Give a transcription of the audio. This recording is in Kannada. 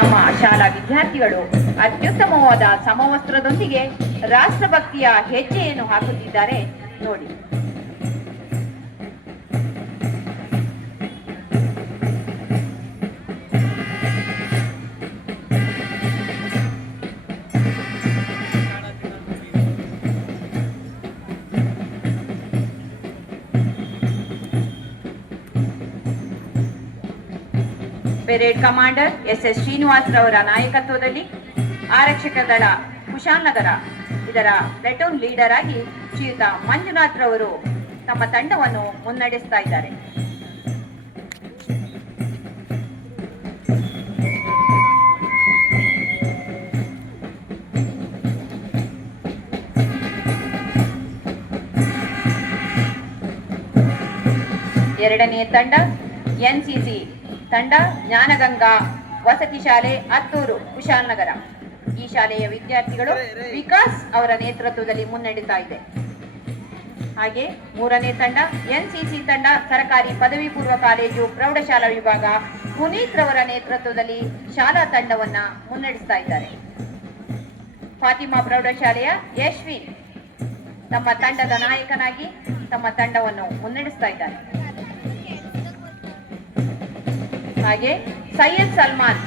ನಮ್ಮ ಶಾಲಾ ವಿದ್ಯಾರ್ಥಿಗಳು ಅತ್ಯುತ್ತಮವಾದ ಸಮವಸ್ತ್ರದೊಂದಿಗೆ ರಾಷ್ಟ್ರಭಕ್ತಿಯ ಹೆಜ್ಜೆಯನ್ನು ಹಾಕುತ್ತಿದ್ದಾರೆ ನೋಡಿ. ಪೆರೇಡ್ ಕಮಾಂಡರ್ ಎಸ್ ಶ್ರೀನಿವಾಸ್ ರವರ ನಾಯಕತ್ವದಲ್ಲಿ ಆರಕ್ಷಕ ದಳ ಕುಶಾಲನಗರ ಇದರ ಪ್ಲೆಟೂನ್ ಲೀಡರ್ ಆಗಿ ಶ್ರೀಯುತ ಮಂಜುನಾಥ್ ರವರು ತಮ್ಮ ತಂಡವನ್ನು ಮುನ್ನಡೆಸ್ತಾ ಇದ್ದಾರೆ. ಎರಡನೆಯ ತಂಡ ಎನ್ಸಿಸಿ ತಂಡ ಜ್ಞಾನಗಂಗಾ ವಸತಿ ಶಾಲೆ ಹತ್ತೂರು ಕುಶಾಲನಗರ. ಈ ಶಾಲೆಯ ವಿದ್ಯಾರ್ಥಿಗಳು ವಿಕಾಸ್ ಅವರ ನೇತೃತ್ವದಲ್ಲಿ ಮುನ್ನಡೆತಾ ಇದೆ. ಹಾಗೆ ಮೂರನೇ ತಂಡ ಎನ್ಸಿಸಿ ತಂಡ ಸರ್ಕಾರಿ ಪದವಿ ಪೂರ್ವ ಕಾಲೇಜು ಪ್ರೌಢಶಾಲಾ ವಿಭಾಗ ಪುನೀತ್ ರವರ ನೇತೃತ್ವದಲ್ಲಿ ಶಾಲಾ ತಂಡವನ್ನ ಮುನ್ನಡೆಸ್ತಾ ಇದ್ದಾರೆ. ಫಾತಿಮಾ ಪ್ರೌಢಶಾಲೆಯ ಯಶ್ವಿನ್ ತಮ್ಮ ತಂಡದ ನಾಯಕನಾಗಿ ತಮ್ಮ ತಂಡವನ್ನು ಮುನ್ನಡೆಸ್ತಾ ಇದ್ದಾರೆ. ಹಾಗೆ ಸೈಯದ್ ಸಲ್ಮಾನ್